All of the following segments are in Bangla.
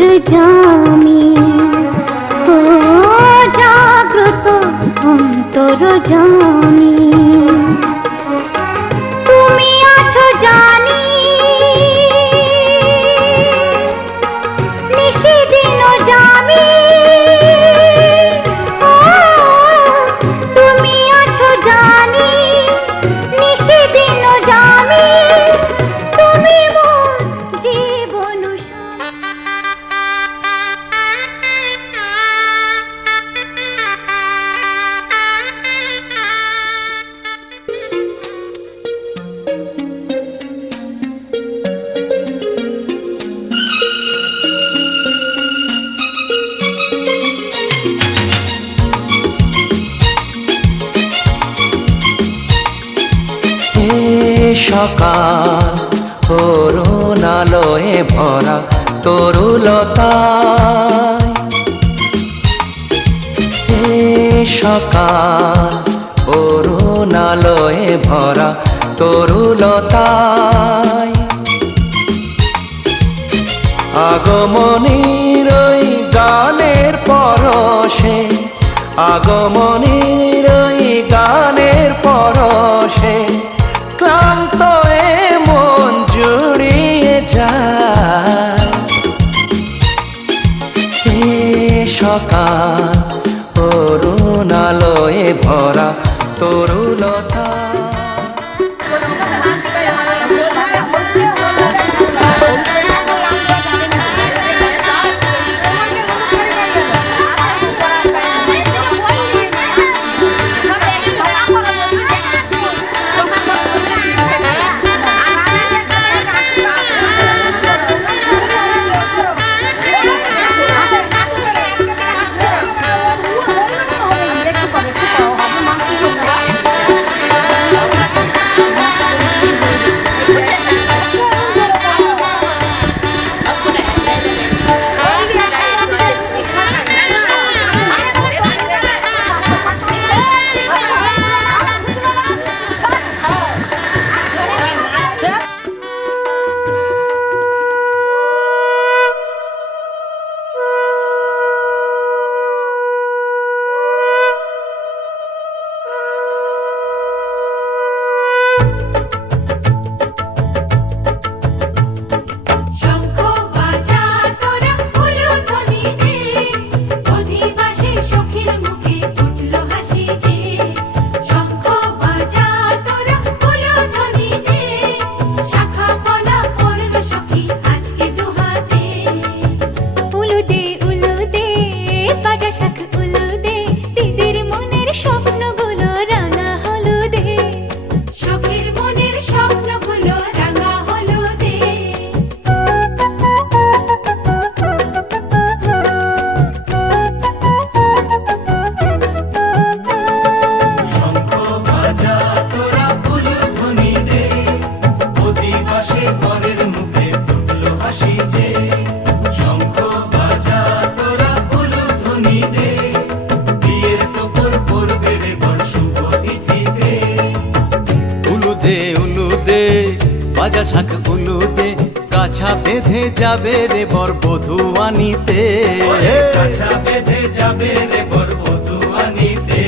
অন্তর্যামী, ও জাগ্রত অন্তর্যামী, তুমি আছো জানি নিশিদিন জামি, ও তুমি আছো জানি নিশিদিন জামি, তুমি মোর জীবন সকাল করুণালয়ে ভরা তরুলতায়, সকাল করুণালয়ে ভরা তরুলতায়, আগমনীর ওই গানের পরশে, আগমনীর ওই গানের পরশে ক্লান্ত এ মন জুড়িয়ে যায়। এ সকাল করুণালয়ে ভরা তরুলতা, বাজা শাঁখ উলুদে, কাছা বেঁধে যাবে রে বর বধূ আনিতে, কাছা বেঁধে যাবে রে বর বধূ আনিতে।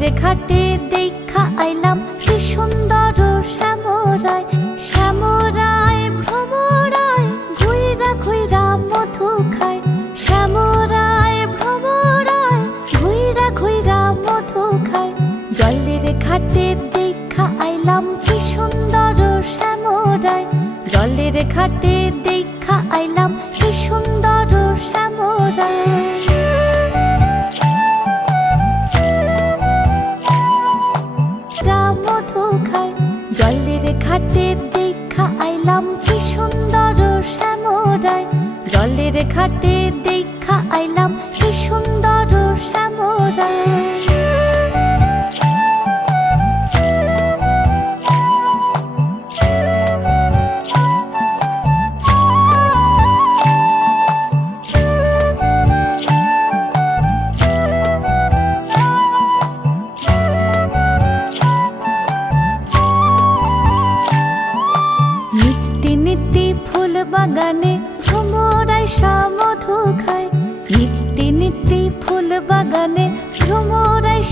জলের ঘাটে দেখা আইলাম কি সুন্দর শ্যামরায়, শ্যামরায় ভ্রমরায় ঘুইরা ঘুইরা মধু খায়, শ্যামরায় ভ্রমরায় ঘুইরা ঘুইরা মধু খায়। জলের ঘাটে দেখা আইলাম কি সুন্দর শ্যামরায়, জলের ঘাটে দেখা আইলাম কি সুন্দর শ্যামরায়। মধু খায়, জলের ঘাটে দেখা আইলাম কি সুন্দর শ্যামরায়, জলের ঘাটে দেখা আইলাম কি সুন্দর শ্যামরায়। বাগানে ভ্রমরায় মধু খায়, নিত্যি নিত্যি ফুল বাগানে ভ্রমরায়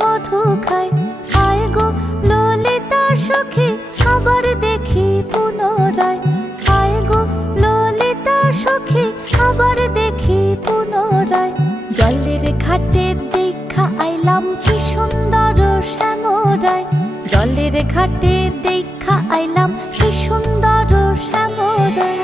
মধু খায়। হায় গো ললিতা সখী আবার দেখি পুনরায়, হায় গো ললিতা সখী আবার দেখি পুনরায়। জলের ঘাটে দেখা আইলাম কি সুন্দর শ্যামরায়, জলের ঘাটে দেখা আইলাম কি সুন্দর শ্যামরায়।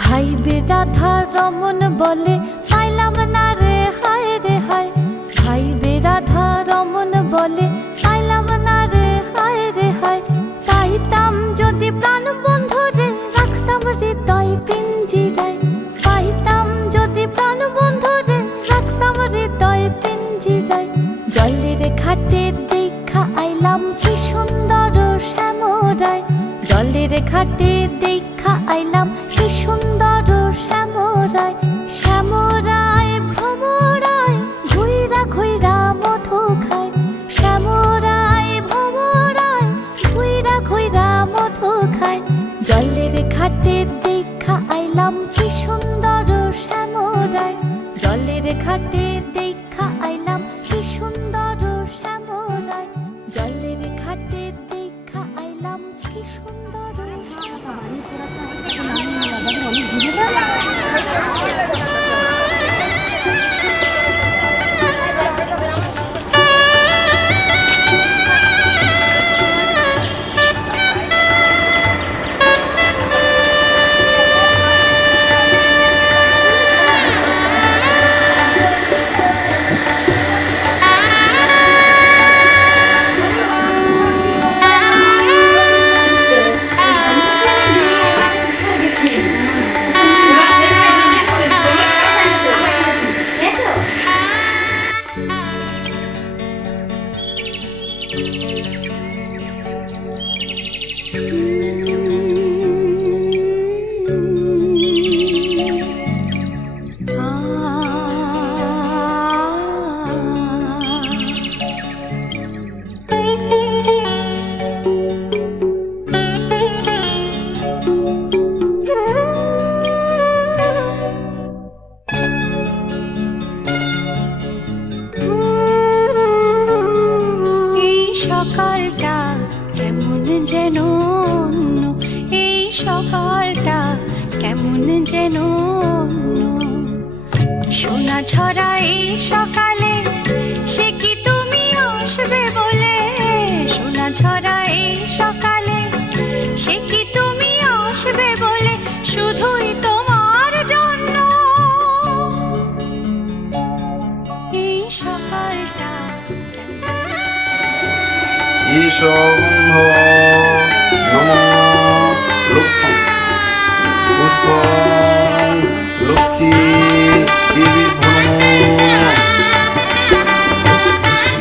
ভাই রাধা রমন বলে পাইলাম না রে হায় রে হায়, ভাই রাধা রমন বলে পাইলাম না রে হায় রে হায়। পাইতাম যদি প্রাণ বন্ধু রে রাখতাম হৃদয় পিঞ্জিরায়, পাইতাম যদি প্রাণ বন্ধু রে রাখতাম হৃদয় পিঞ্জিরায়। জলের ঘাটে দেখা আইলাম কি সুন্দর শ্যামরায়, জলের ঘাটে দেখা আইলাম কি সুন্দর শ্যামরায়, শ্যামরায় ভ্রমরায় ঘুইরা ঘুইরা মধু খায়, শ্যামরায় ভ্রমরায় ঘুইরা ঘুইরা মধু খায়। জলের ঘাটে দেখা আইলাম কি সুন্দর শ্যামরায়, জলের ঘাটে দেখা আইলাম কি সুন্দর শ্যামরায়, জলের ঘাটে দেখা আইলাম কি সুন্দর শ্যামরায়। সকালটা কেমন যেন অন্য, এই সকালটা কেমন যেন অন্য। সোনা ঝরা এই সকালে সে কি তুমি আসবে বলে, সোনা ঝরা এই সকালে সে কি তুমি আসবে বলে, শুধুই তোমার জন্য এই সকালটা। ঈশম্ভ নমো লক্ষ্মী পুষ্পং লক্ষ্মী বিভ্রম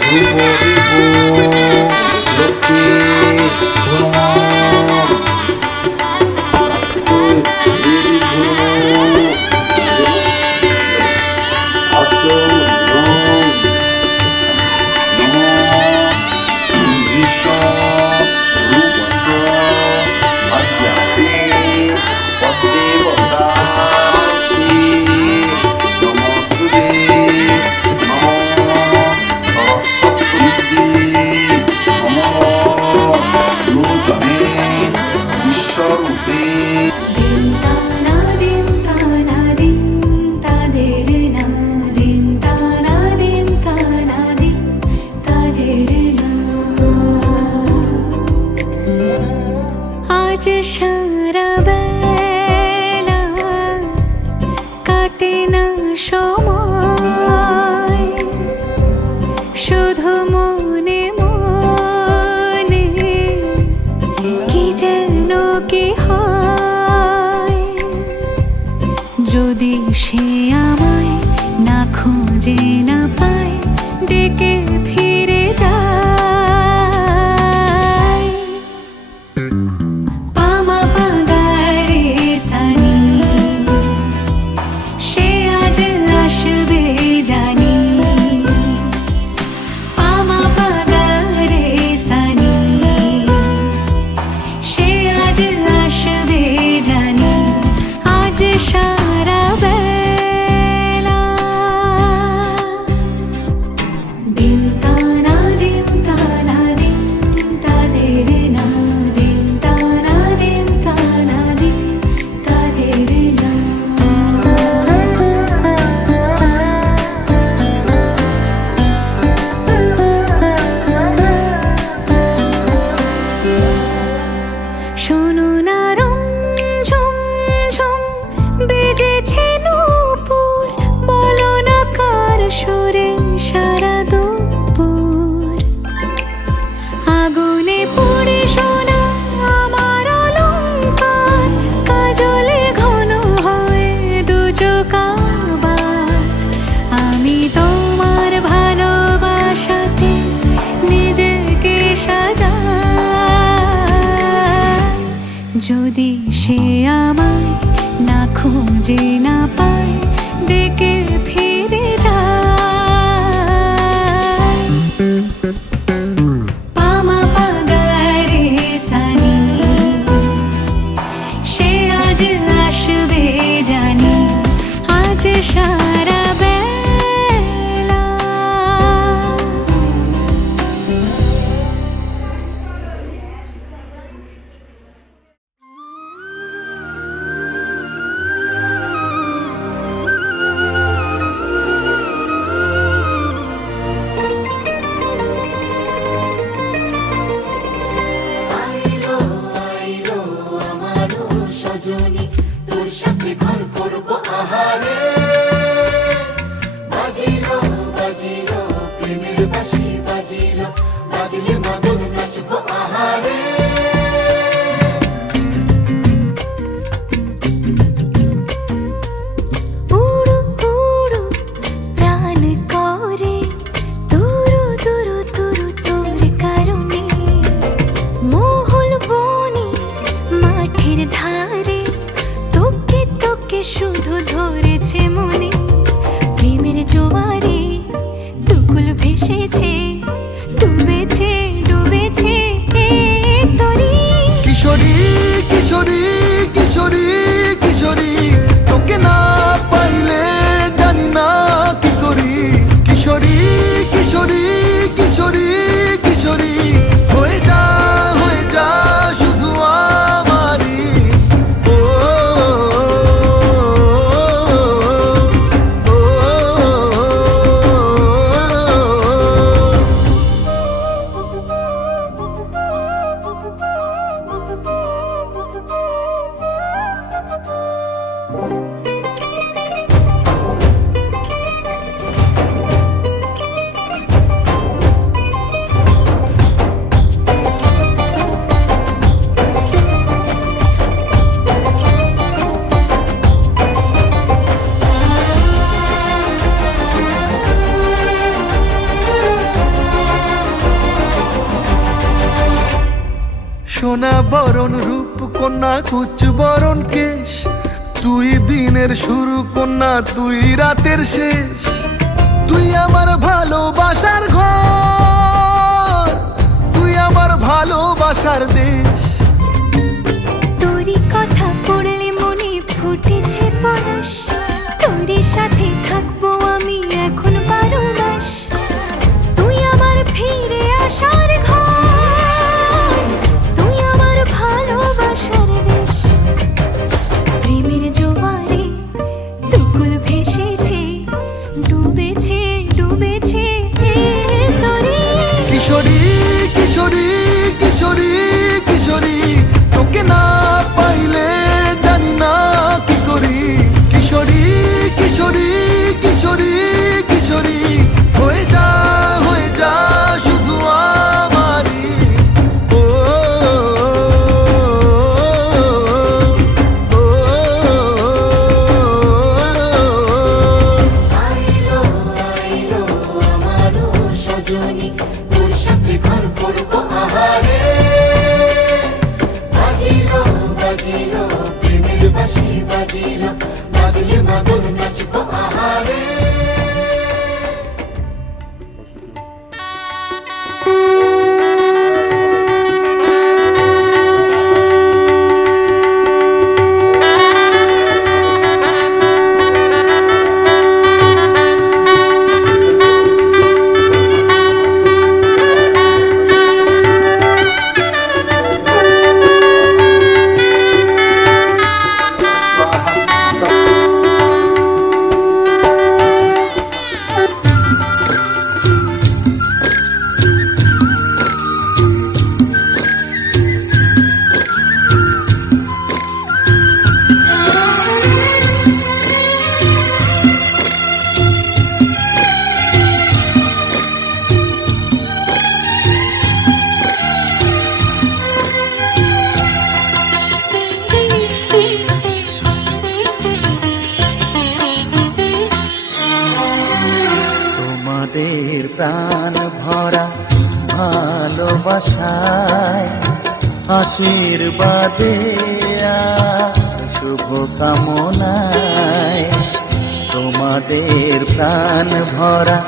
ধূপ দীপ লক্ষ্মী ভ্রম বিভ্রম সময় শুধু মনে মনে কি যেন কি হয়, যদি সে আমায় না খুঁজে না পায় ডেকে ফিরে যায়। পামা পাগারে সানি সে আজ আসবে জানি, পামা পাগারে সানি সে আজ আসবে জানি, আজ সারা বেলা দিন তানা দিন তানা দিন তাদের না, দিন তানা দিন তানা দিন তাদের না। শোনো না রং ঝুম ঝুম বেজেছে নূপুর, বলো না কার সুরে সারা দুপুর। আগুনে পুড়ে সোনা আমার অলংকার, কাজলে ঘন হয় দু চোখ আবার। আমি তোমার ভালোবাসাতে নিজেকে সাজাই, যদি সে আমায় না খুঁজে না পায় ডেকে ফিরে যায়। পামা পাগারে সানি সে আজ আসবে জানি, আজ সারা বেলা। উড়ু উড়ু প্রাণ করে তুরু তুরু তুরু তোর কারণে, মহল বনে মাঠের ধারে তোকে তোকে শুধু ধরেছে মনে। প্রেমের জোয়ারে দুকুল ভেসেছে, ডুবেছে ডুবেছে এই তরি। কিশোরী কিশোরী কিশোরী কিশোরী, তোকে না পাইলে জানি না কি করি। কিশোরী কিশোরী কিশোরী কিশোরী, হয়ে যা শুধু আমারই। ও, ও, ও, সোনা বরণ রূপ কন্যা কুচ বরণ কেশ, তুই দিনের শুরু কন্যা তুই রাতের শেষ। তুই আমার ভালোবাসার ঘর, তুই আমার ভালোবাসার দেশ। তোরই কথা পড়লে মনে ফুটেছে পরশ, তোরই সাথে থাকবো আমি এখন 12 মাস। তুই আমার ফিরে আসার ঘর, তুই আমার ভালোবাসার দেশ। প্রেমের জোয়ারে দুকুল ভেসেছে, ডুবেছে ডুবেছে এই তরি। কিশোরী কিশোরী কিশোরী কিশোরী, তোকে না পাইলে জানি না কি করি। কিশোরী কিশোরী তোমাদের প্রাণ ভরা ভালোবাসায়, আশীর্বাদে আর শুভ কামনায়, তোমাদের প্রাণ ভরা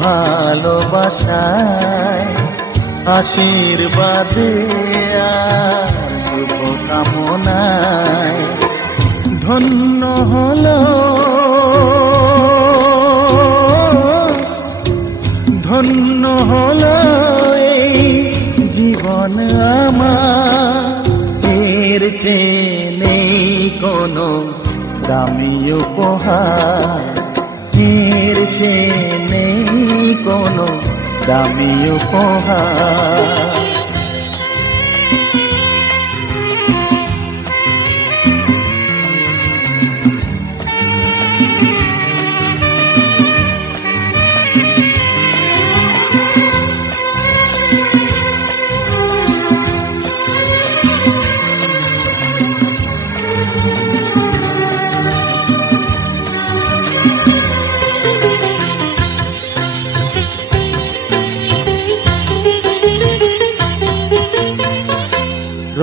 ভালোবাসায়, আশীর্বাদে আর শুভ কামনায় ধন্য হলো, ধন্য হলো এই জীবন আমার, এর চেয়ে নেই কোনো দামি উপহার, এর চেয়ে নেই কোনো দামি উপহার।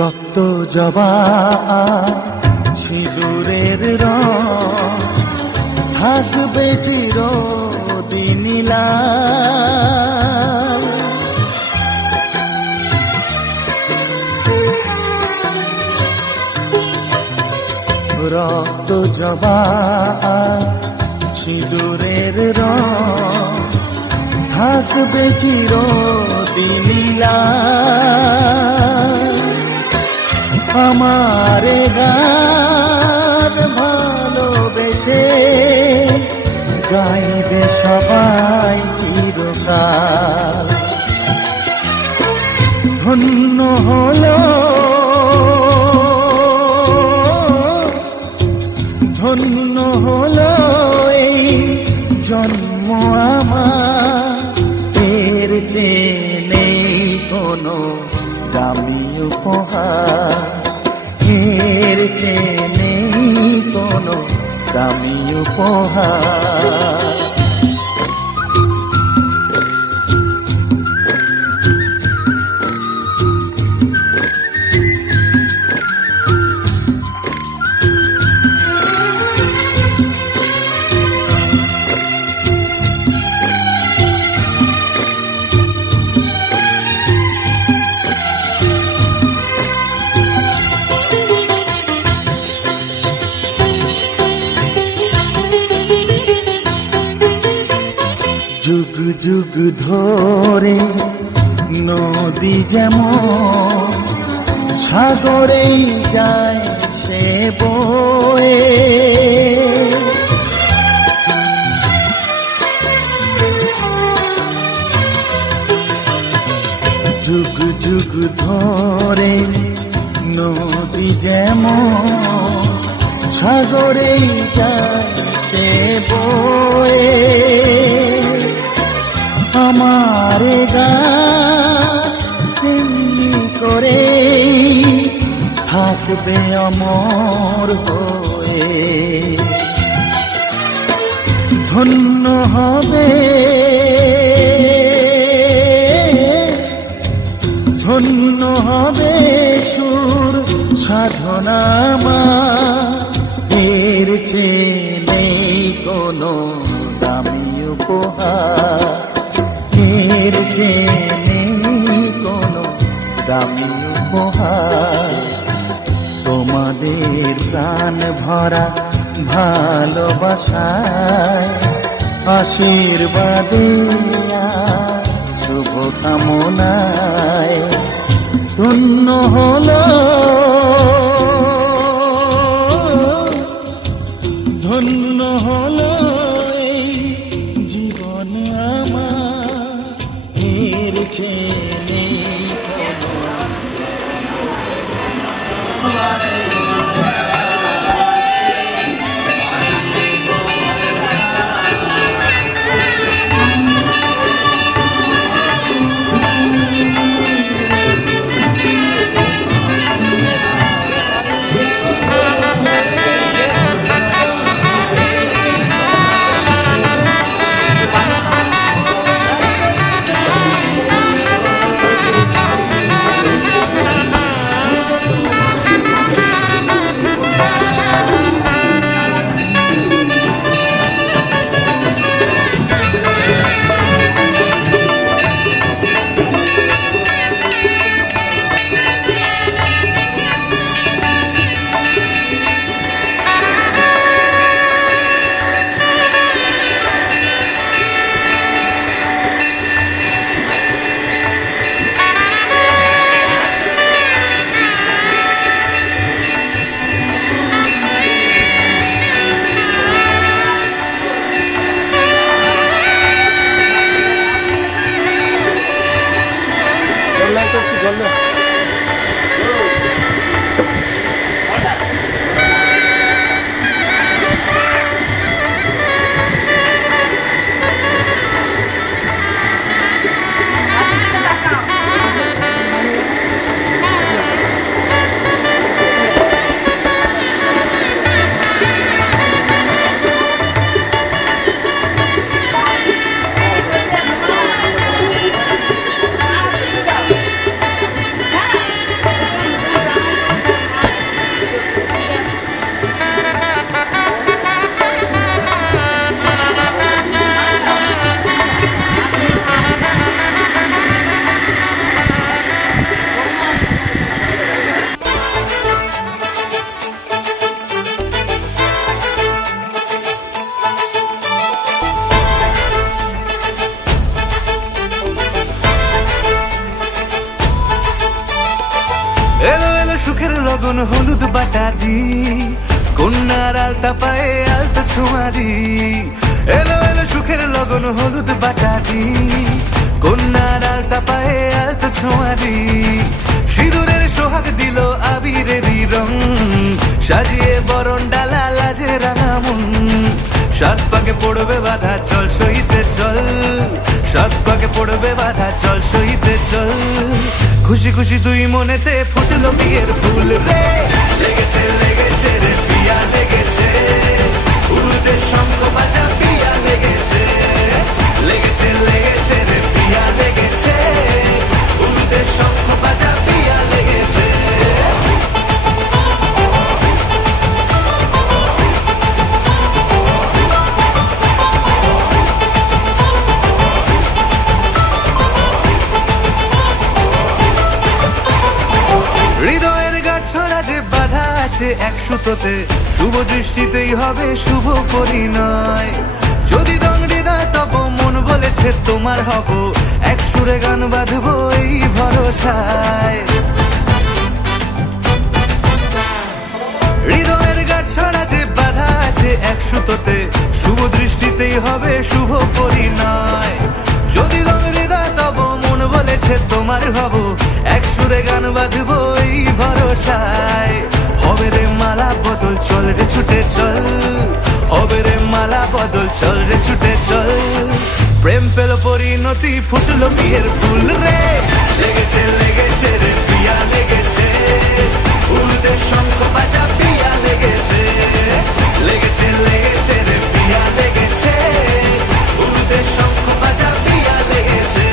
রক্ত জবা সিঁদুরের রং থাকবে চিরদিন লাল, রক্ত জবা সিঁদুরের রং থাকবে চিরদিন লাল। আমার গান ভালোবেসে গাইবে সবাই চিরকাল, ধন্য হলো, ধন্য হলো এই জন্ম আমার, এর চেয়ে নেই কোনো দামি উপহার, এর চেয়ে নেই কোনো দামি উপহার। যুগ যুগ ধরে নদী যেমন সাগরেই যায় সে বয়ে, যুগ যুগ ধরে নদী যেমন সাগরেই যায় সে বয়ে, আমার গান তেমনি করে থাকবে অমর হয়ে, ধন্য হবে, ধন্য হবে সুর সাধনা আমার, এর চেয়ে নেই কোনো দামি উপহার, এর চেয়ে নেই কোনো দামি উপহার। তোমাদের প্রাণ ভরা ভালোবাসায়, আশীর্বাদে আর শুভ কামনায় ধন্য হলো, ধন্য হলো এই জীবন আমার, এর চেয়ে নেই কোনো লগন হলুদ বাটা দি, কন্যার আলতা পায়ে আলতো ছোঁয়া দি। এলো এলো সুখের লগন হলুদ বাটা দি, কন্যার আলতা পায়ে আলতো ছোঁয়া দি। সিঁদুরের সোহাগ দিল আবিরেরই রং, সাজিয়ে বরণ ডালা লাজে রাঙা মন। সাত পাকে পড়বে বাধা চল সইতে চল, সাত পাকে পড়বে বাধা চল সইতে চল। খুশি খুশি দুই মনেতে ফুটলো বিয়ের ফুল রে, লেগেছে লেগেছে রে পিয়া লেগেছে, উড়তে শঙ্খ বাজা পিয়া লেগেছে, লেগেছে লেগেছে রে পিয়া লেগেছে, উড়তে শঙ্খ বাজা পিয়া লেগেছে। হৃদয়ের গাছড়া যে বাধা আছে এক সুতোতে, শুভ দৃষ্টিতেই হবে শুভ পরিণয়। যদি দং হৃদয় তব মন বলেছে তোমার হব, এক সুরে গান বাঁধবো এই ভরসায়। হৃদয়ের গাছড়া যে বাধা আছে এক সুতোতে, শুভ দৃষ্টিতেই হবে শুভ পরিণয়। যদি দং হৃদয় তব মন বলেছে তোমার হব, এক সুরে গান বাঁধবো এই ভরসায়। হবে রে মালা বদল চল রে ছুটে চল, হবে রে মালা বদল চল রে ছুটে চল। প্রেম পেল পরিণতি ফুটলো বিয়ের ফুল রে, লেগেছে লেগেছে রে পিয়া লেগেছে, উড়তে শঙ্খ বাজা পিয়া লেগেছে, লেগেছে লেগেছে রে পিয়া লেগেছে, উড়তে শঙ্খ বাজা পিয়া লেগেছে।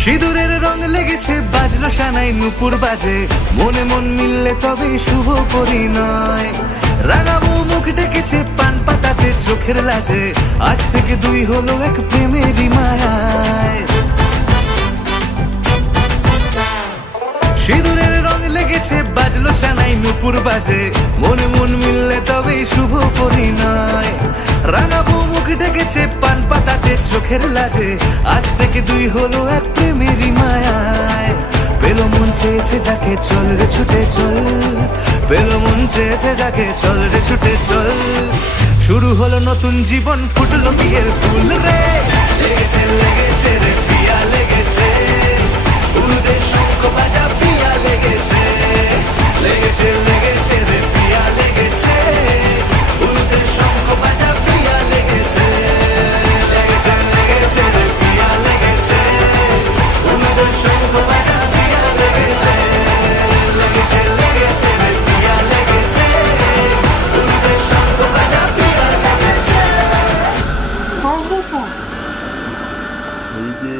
সিঁদুরের রং লেগেছে বাজলো সানাই নুপুর বাজে, মনে মন মিললে তবে শুভ পরিণয়। রাঙাবো মুখ ডেকেছে পান পাতাতে চোখের লাজে, আজ থেকে দুই হলো এক প্রেমেরই মায়ায়। সিঁদুরের রং লেগেছে বাজলো সানাই নুপুর বাজে, মনে মন মিললে তবে শুভ পরিণয়। রাঙাবো মুখ ডেকেছে পান পাতাতে চোখের লাজে, আজ থেকে দুই হলো এক প্রেমেরই মায়ায়। পেলো মন চেয়েছে যাকে চল রে ছুটে চল, পেলো মন চেয়েছে যাকে চল রে ছুটে চল। শুরু হলো নতুন জীবন ফুটলো বিয়ের ফুল রে, লেগেছে লেগেছে রে পিয়া লেগেছে, উড়তে শঙ্খ বাজা পিয়া লেগেছে, লেগেছে লেগেছে রে পিয়া লেগেছে, উড়তে শঙ্খ বাজা পিয়া লেগেছে, লেগেছে লেগেছে রে পিয়া লেগেছে, উড়তে শঙ্খ বাজা পিয়া লেগেছে, লেগেছে লেগেছে রে পিয়া লেগেছে, উড়তে শঙ্খ বাজা পিয়া লেগেছে। এই যে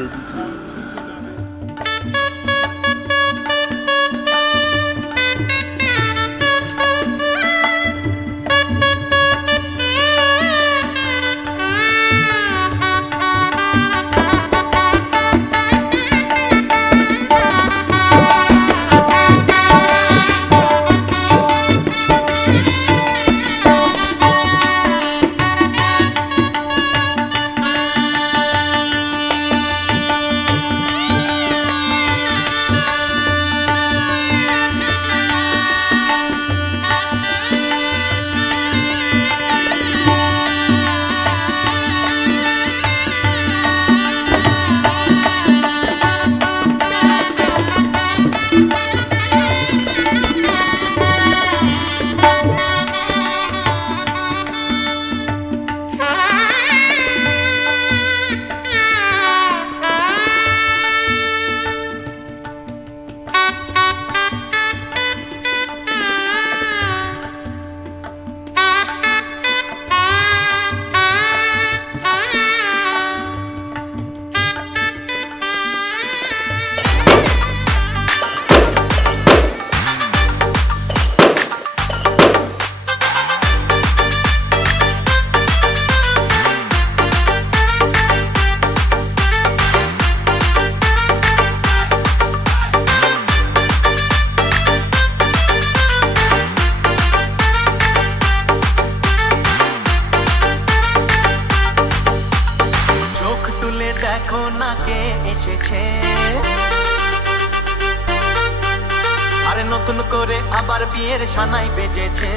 তুলে দেখো না কে এসেছে, আরে নতুন করে আবার বিয়ের সানাই বেজেছে।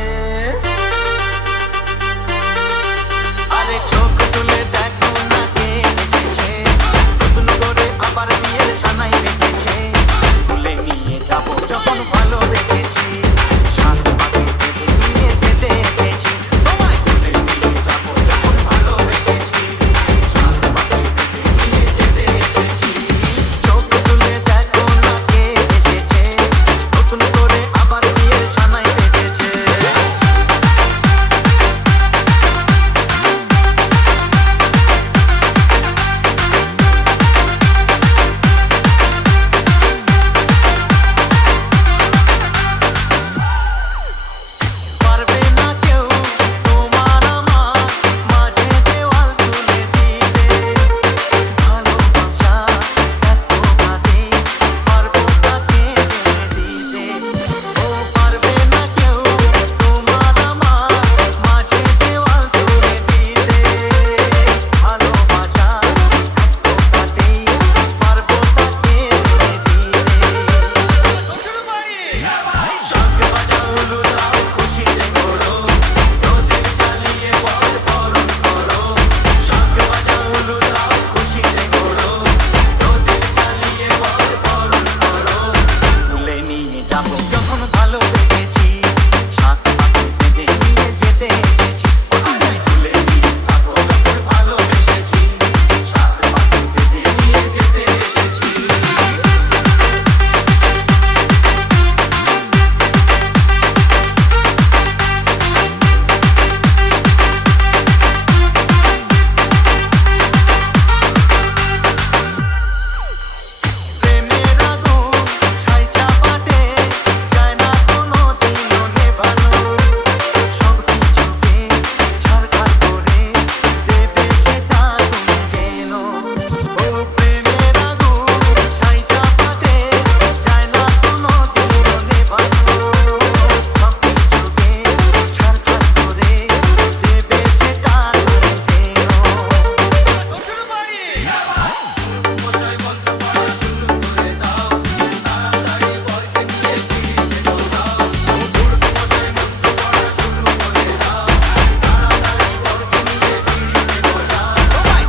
আরে চোখ তুলে দেখো না কে এসেছে, নতুন করে আবার বিয়ের সানাই বেজেছে। তুলে নিয়ে যাবো যখন ভালো রেখেছি, সাত পাখি থেকে নিয়ে যেতে এসেছি। তোমায় তুলে নিয়ে যাবো যখন ভালো রেখেছি, সাত পাখি থেকে নিয়ে যেতে এসেছি। চোখ তুলে দেখো না কে এসেছে, নতুন করে আবার বিয়ের সানাই বেজেছে। পারবে না কেউ তোমার আমার মাঝে দেওয়াল তুলে দিতে, ভালোবাসা এত বাদে পারবো তাকে মেনে দিতে। ও পারবে না কেউ তোমার আমার মাঝে দেওয়াল তুলে দিতে, ভালোবাসা এত বাদে পারবো তাকে মেনে দিতে। শাঁখ বাজাও লুলাও খুশিতে ঘোরো, তোদের চালিয়ে বর বরণ করো। শাঁখ বাজাও লুলাও খুশিতে ঘোরো, তোদের চালিয়ে বর বরণ করো। তুলে নিয়ে যাবো যখন ভালো লেগেছি, সাত পাখি বেঁধে নিয়ে যেতে এসেছি। আরে তুলে নিয়ে যাবো যখন ভালোবেসেছি, সাত পাখি বেঁধে নিয়ে যেতে এসেছি। প্রেমের আগুন ছাই চাপাতে যায় না কোনো দিনও নেভানো, সব কিছুকে ছারখার করে দেবে সেটা তুমি যেন। ও প্রেমের আগুন ছাই চাপাতে যায় না কোনো দিনও নেভানো, সব কিছুকে ছারখার করে দেবে সেটা তুমি যেন।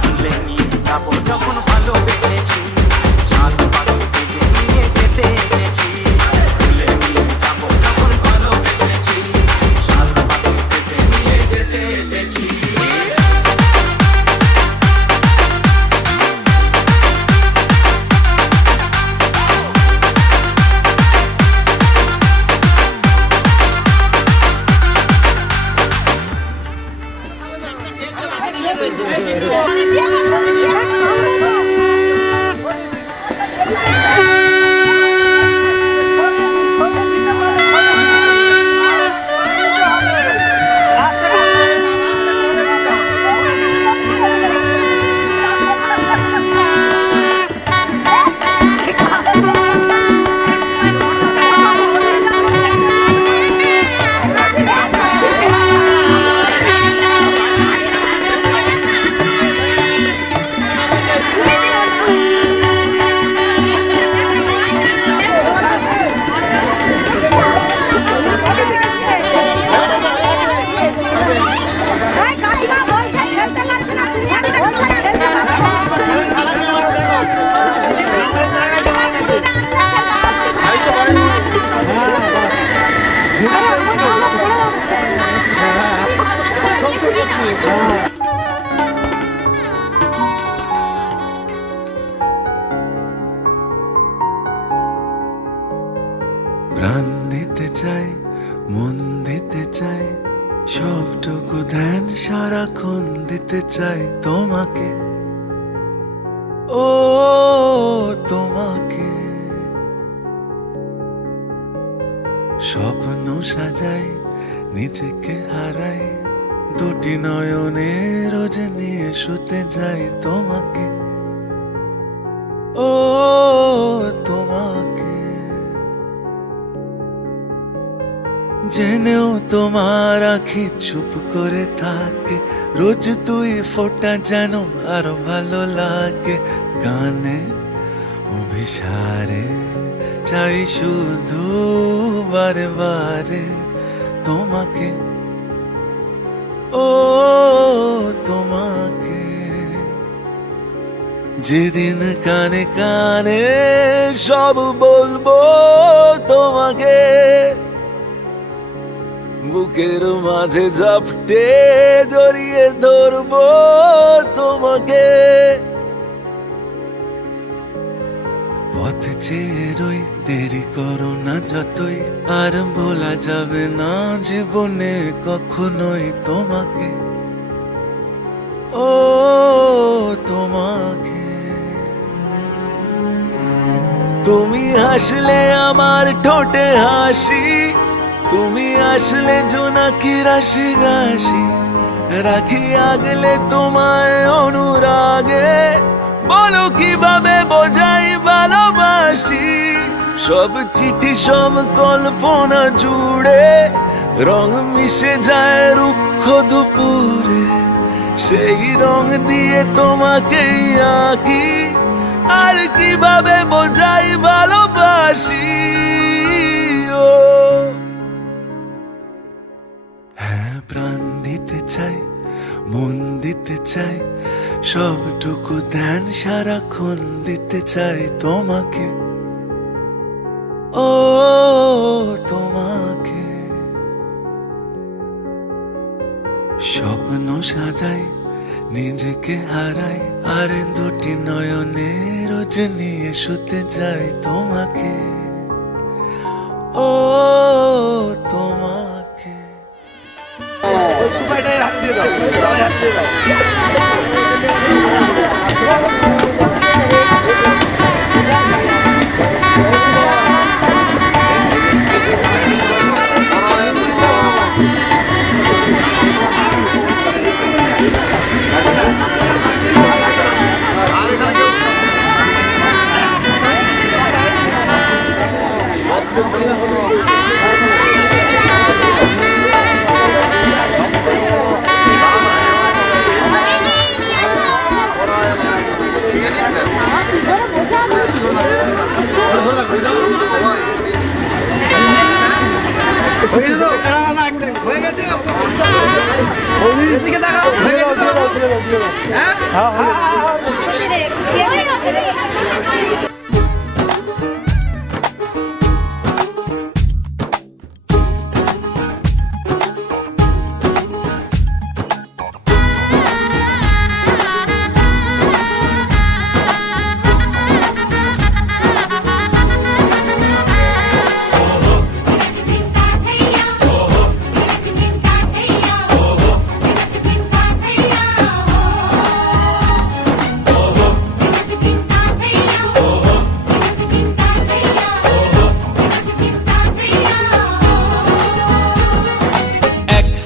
তুলে নিয়ে যাবো যখন ভালোবেসেছি, সাত পাখি থেকে নিয়ে যেতে এসেছি। তুলে নিয়ে যাবো যখন ভালোবেসেছি, সাত পাখি থেকে নিয়ে যেতে এসেছি। প্রাণ দিতে চাই, মন দিতে চাই, সবটুকু ধ্যান সারাক্ষণ দিতে চাই তোমাকে। ও তোমাকে স্বপ্ন সাজাই, নিজেকে হারাই, দুটি নয়নে রোজ নিয়ে শুতে যাই তোমাকে। ও তোমাকে জেনেও তোমার আখি চুপ করে থাকে, রোজ তুই ফোটা যেন আরো ভালো লাগে। গানে অভিসারে চাই শুধু বারে বারে তোমাকে, ও তোমাকে। যেদিন কানে কানে সব বলবো তোমাকে, বুকের মাঝে ঝাপটে জড়িয়ে ধরবো তোমাকে। পথ চেয়ে রই, দেরি করো না যতই, আর বলা যাবে না জীবনে কখনোই তোমাকে, ও তোমাকে। তুমি হাসলে আমার ঠোঁটে হাসি, তুমি আসলে জোনাকি রাশি রাশি, রাখি আগলে তোমায় অনুরাগে। বলো কিভাবে বোঝাই ভালোবাসি, সব চিঠি সব কল্পনা জুড়ে রং মিশে যায় রুক্ষ দুপুরে। সেই রং দিয়ে তোমাকেই আঁকি, আর কিভাবে বোঝাই ভালোবাসি। ও হ্যাঁ, প্রাণ দিতে চাই, মন দিতে চাই, সবটুকু ধ্যান সারাক্ষণ দিতে চাই তোমাকে, ও তোমাকে। স্বপ্ন সাজাই, নিজেকে হারাই, আর দুটি নয়নে রোজ নিয়ে শুতে যাই তোমাকে, ও তোমাকে।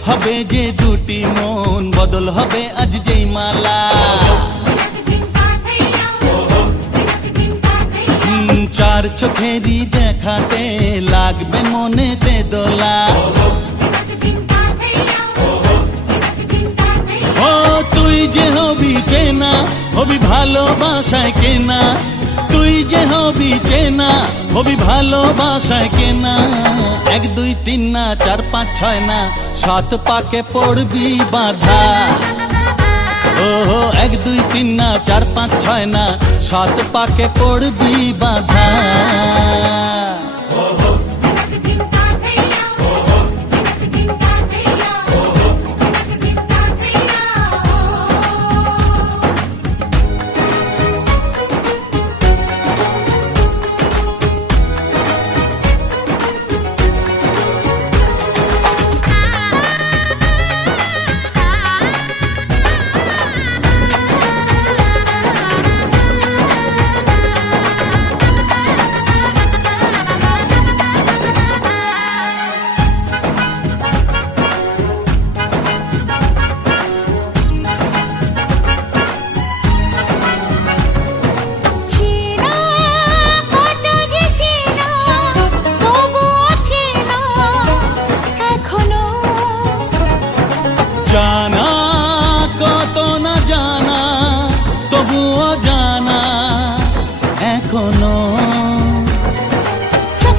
হবে যে দুটি মন, বদল হবে আজ যেই মালা। চার চোখেরই দেখাতে লাগবে মনেতে দোলা। ও তুই যে হবি চেনা, হবি ভালোবাসায় কেনা। তুই যে হবি চেনা, হবি ভালোবাসায় কেনা। 1 2 3 না 4 5 6 না, 7 পাকে পড়বি বাধা। ও 1 2 3 না 4 5 6 না, 7 পাকে পড়বি বাধা।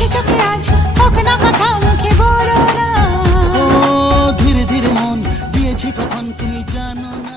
চোখে চোখে আজ হোক না কথা মুখে বলো না। ও ধীরে ধীরে মন দিয়েছি কখন তুমি জানো না।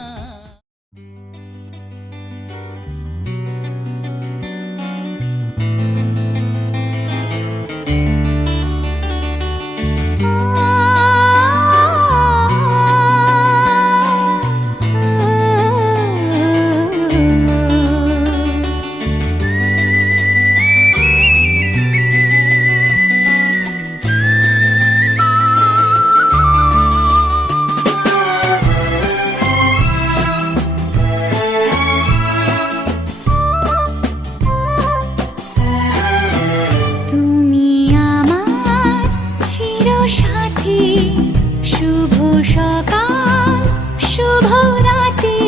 তুমি আমার চিরসাথী, শুভ সকাল শুভ রাতি,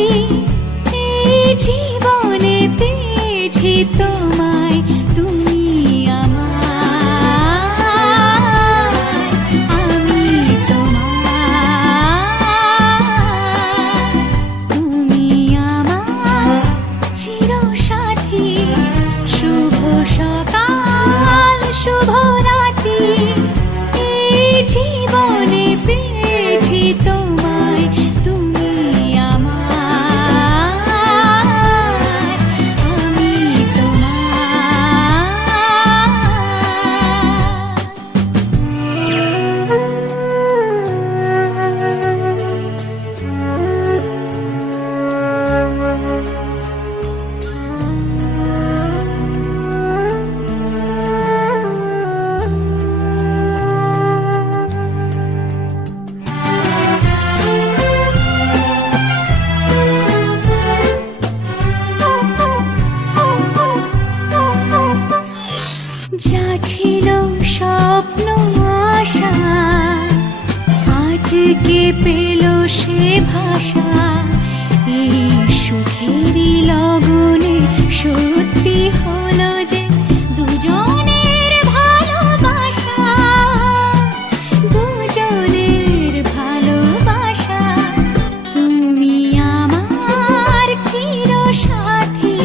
এই জীবনে পেয়েছি তোমায়, তুমি আমার, আমি তোমার। তুমি আমার চিরসাথী, শুভ সকাল শুভ রাতি, এই জীবনে পেয়েছি তোমায়, তুমি আমার, আমি যা ছিল স্বপ্ন আশা, আজকে পেল সে ভাষা, এই সুখেরই লগনে সত্যি হলো যে দুজনের ভালোবাসা, দুজনের ভালোবাসা। তুমি আমার চিরসাথী,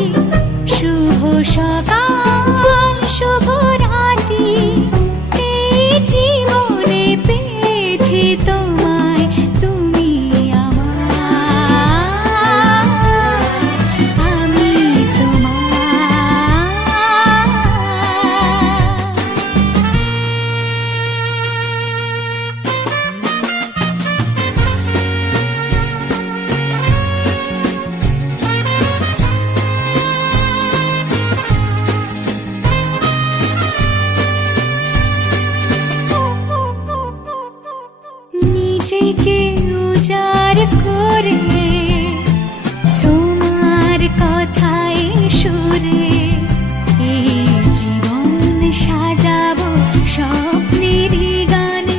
শুভ সকাল শুভ রাতি, এই জীবনে পেয়েছি তোমায়, তুমি আমার, আমি নিজেকে উজাড় করে তোমার কথায় সুরে, এই জীবন সাজাবো স্বপ্নেরই গানে,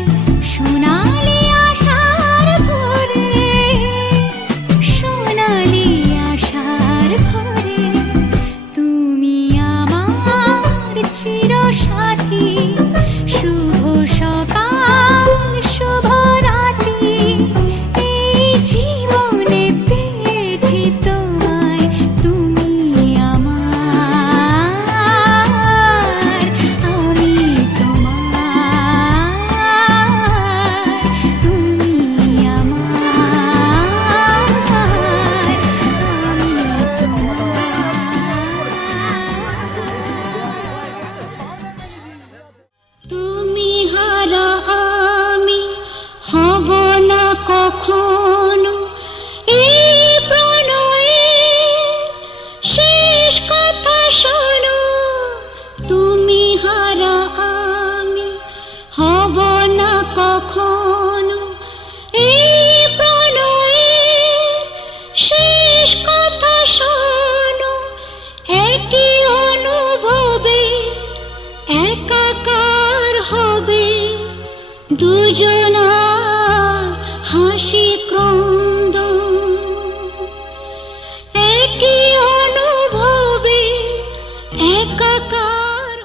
সোনালি আশার ভোরে, সোনালি আশার ভোরে। তুমি আমার চিরসাথী, শুভ সকাল শুভ রাতি, এই জীবনে পেয়েছি তোমায়, তুমি আমার, আমি তোমার। তুমি আমার, আমি তোমার। তুমি হারা আমি হব না কখনো, এই প্রণয়ের শেষ কথা শোনো। তুমি হারা আমি হব না কখনো, এই প্রণয়ের শেষ কথা শোনো। একই অনুভবে একাকার হবে দুজনার হাসি ক্রন্দন, একই অনুভবে একাকার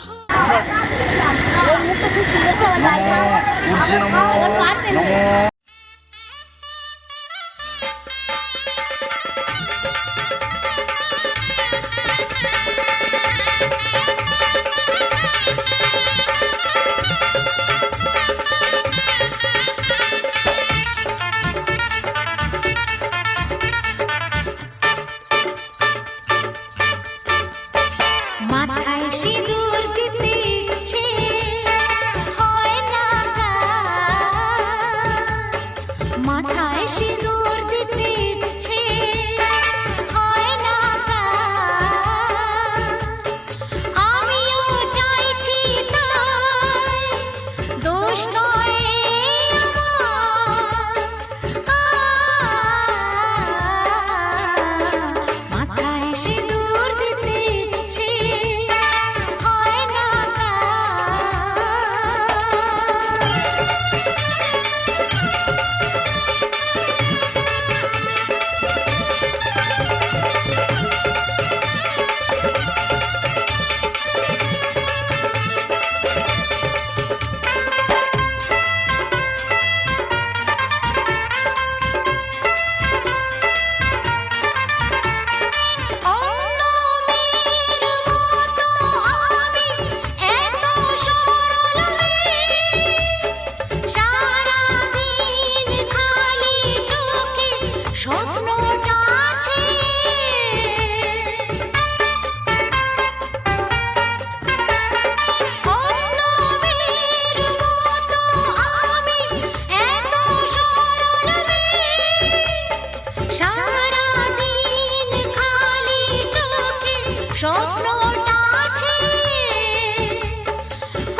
স্বপ্নটা আছে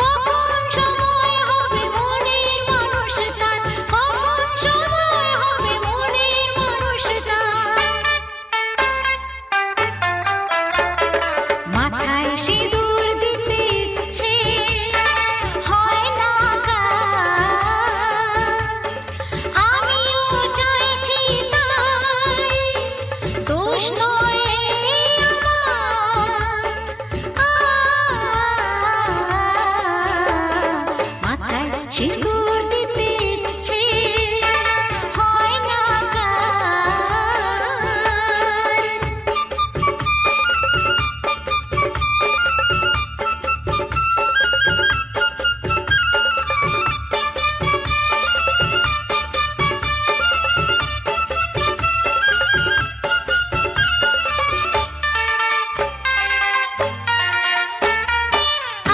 কখন সময় হবে মনের মানুষ তার কখন সময় হবে মনের মানুষ তার মাথায় সিঁদুর দিতে ইচ্ছে হয় না আমিও চাইছি তাই দোষ নয় মাথায় সিঁদুর দিতে ইচ্ছে হয় না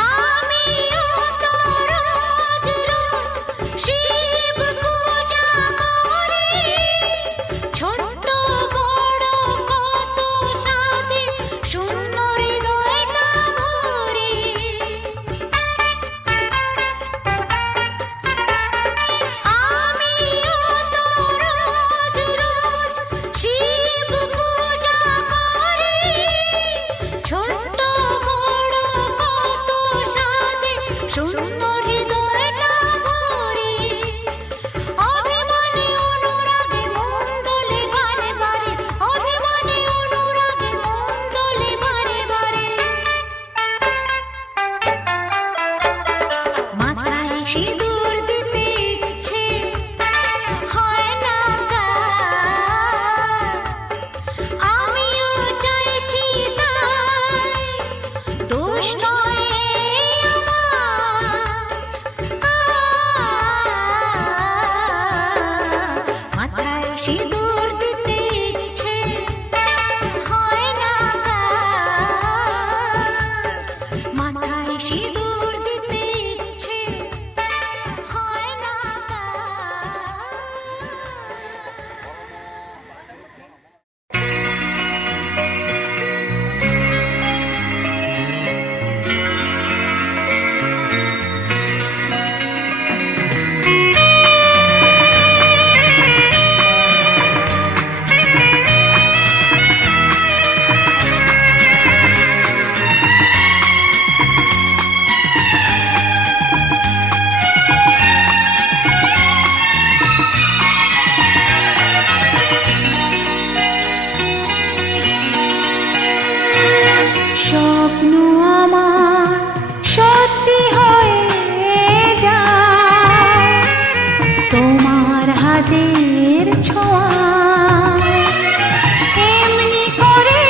আমিও তো রোজ রোজ শিব পূজা করি ছোট্ট বড় কত সাথে শূন্য হৃদয়টা ভরি আমিও তো রোজ রোজ শিব পূজা করি ছোট্ট বড় কত সাথে শূন্য হৃদয়টা ভরি অভিমানে অনুরাগে মন দোলে বারে বারে অভিমানে অনুরাগে মন দোলে বারে বারে মাথায় সিঁদুর দিতে ইচ্ছে হয় না আমিও চাইছি তাই দোষ নয় মাথায় সিঁদুর দিতে ইচ্ছে হয় না মাথায় সিঁদুর দিতে ইচ্ছে হয় না স্বপ্ন আমার সত্যি হয়ে যায় তোমার হাতের ছোঁয়ায় এমনি করে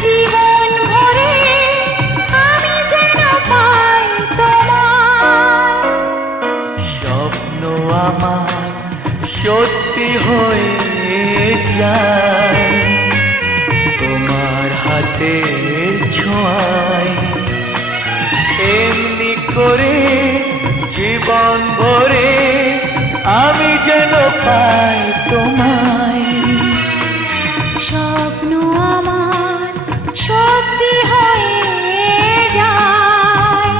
জীবন ভরে আমি যেন পাই তোমায় স্বপ্ন আমার সত্যি হয়ে যায় তোমার হাতের ছোঁয়ায় এমনি করে জীবন ভরে আমি যেন পাই তোমায় স্বপ্ন আমার সত্যি হয়ে যায়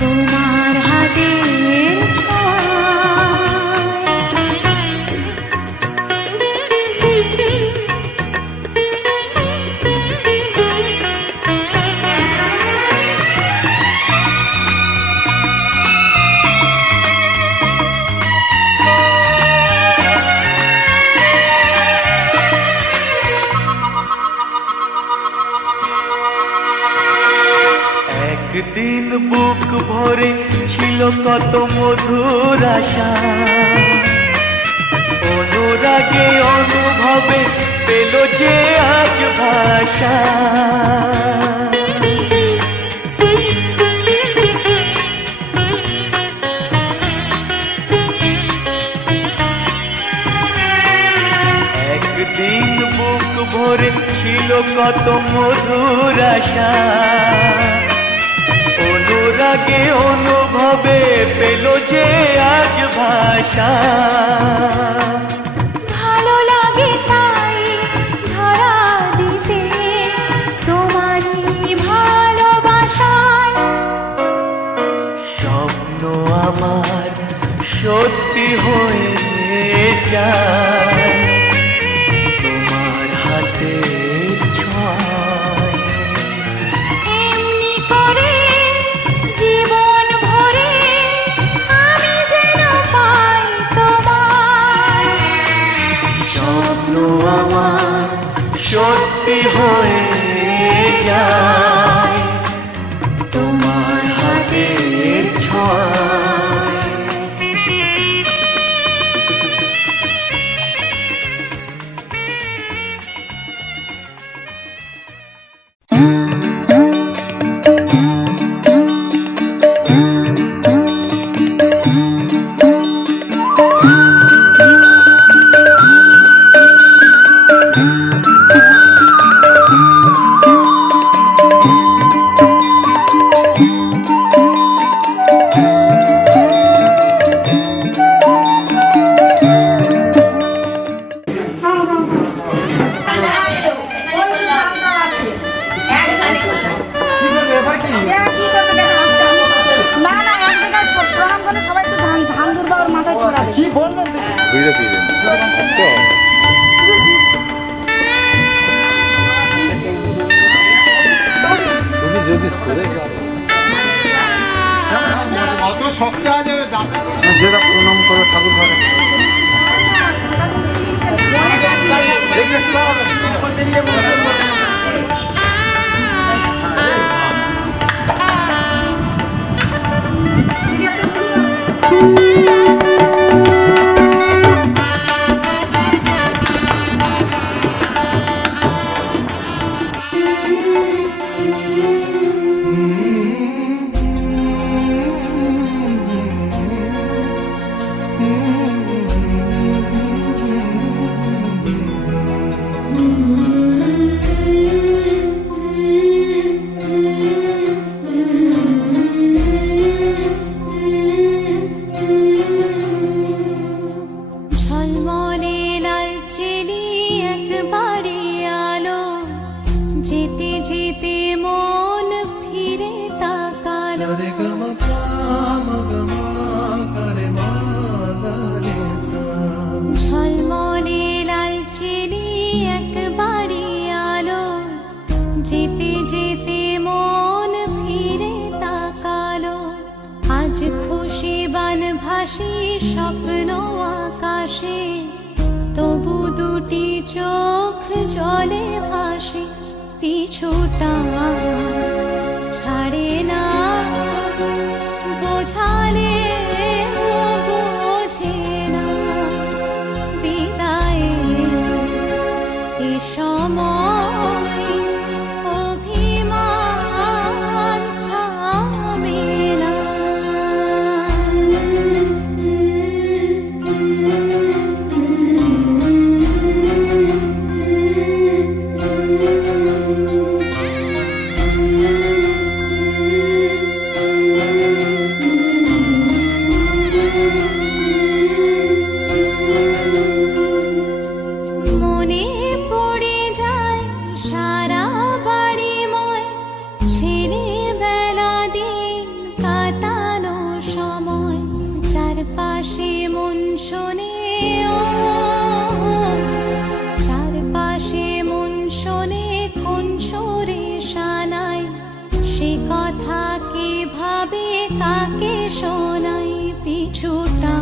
তোমার হাতের একদিন বুক ভরে ছিল কত মধুর আশা অনুরাগে অনুভবে পেল যে আজ ভাষা একদিন বুক ভরে ছিল কত মধুর আশা অনুরাগে অনুভবে পেল যে আজ ভাষা ভালো লাগে তাই ধরা দিতে তোমার যায় তোমার হাতের ছোঁয়ায়। এমনি করে জীবন ভরে আমি যেন পাই তোমায়। স্বপ্ন আমার সত্যি হয়ে যায় তোমার হাতের ছোঁয়ায়। না না এক জায়গায় সব প্রণাম করলে সবাই একটু ধান ধান দুর্বা ওর মাথায় ছড়াবে। কি বলবেন অত শক্ত হয়ে যাবে যেটা প্রণাম করো ঠাকুর ঘরে ঝলমলে লাল চেলি একবারে আলো, যেতে যেতে মন ফিরে তাকালো। ঝলমলে লাল চেলি একবারে আলো, যেতে যেতে মন ফিরে তাকালো। আজ খুশি বান ভাসি স্বপ্ন আকাশে, তবু দুটি চোখ জলে ভাসে। পিছুটা ছাড়ে না, বোঝালে বোঝে না। বিদায়ের এ সময় অভিমান থামে না। মনে পড়ে যায় সারা বাড়িময় ছেলেবেলা দিন কাটানো সময়। চারপাশে মন শোনে ও, চারপাশে মন শোনে কোন সুরে শানায়। সে কথা কে ভাবে কাকে শোনাই। পিছুটা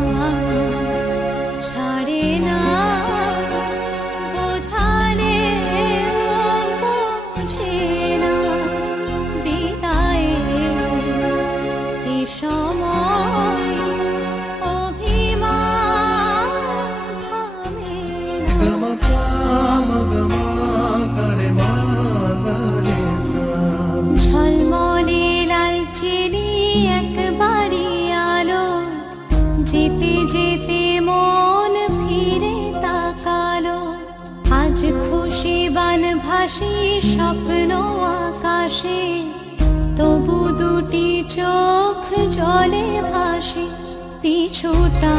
ছাড়ে না, বোঝালে বোঝে না। বিদায়ের এ সময় অভিমান থামে না। ঝলমলে লাল চেলি একবারে আলো, যেতে যেতে মন ফিরে তাকালো। আজ খুশি বান ভাসি স্বপ্ন আকাশে, তবু দুটি চোখ জলে ভাসে। পিছুটা